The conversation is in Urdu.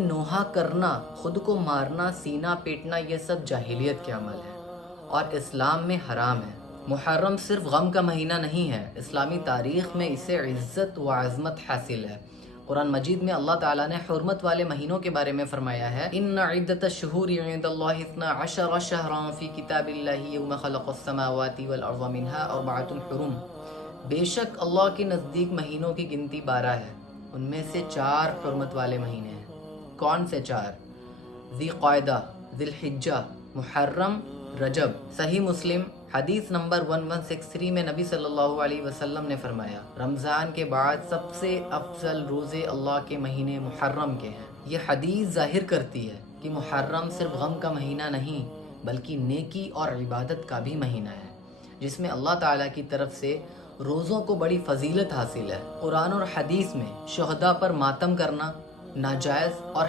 نوحہ کرنا، خود کو مارنا، سینہ پیٹنا، یہ سب جاہلیت کے عمل ہے اور اسلام میں حرام ہے۔ محرم صرف غم کا مہینہ نہیں ہے، اسلامی تاریخ میں اسے عزت و عظمت حاصل ہے۔ قرآن مجید میں اللہ تعالیٰ نے حرمت والے مہینوں کے بارے میں فرمایا ہے ان عدت الشہور عند اللہ 12 شہرا فی کتاب اللہ یوم خلق السماوات والارض منها 4 حرم۔ بے شک اللہ کے نزدیک مہینوں کی گنتی 12 ہے، ان میں سے 4 حرمت والے مہینے ہیں۔ کون سے 4؟ ذی قعدہ، ذی الحجہ، محرم، رجب۔ صحیح مسلم حدیث نمبر 1163 میں نبی صلی اللہ علیہ وسلم نے فرمایا رمضان کے بعد سب سے افضل روزے اللہ کے مہینے محرم کے ہیں۔ یہ حدیث ظاہر کرتی ہے کہ محرم صرف غم کا مہینہ نہیں بلکہ نیکی اور عبادت کا بھی مہینہ ہے، جس میں اللہ تعالیٰ کی طرف سے روزوں کو بڑی فضیلت حاصل ہے۔ قرآن اور حدیث میں شہداء پر ماتم کرنا ناجائز اور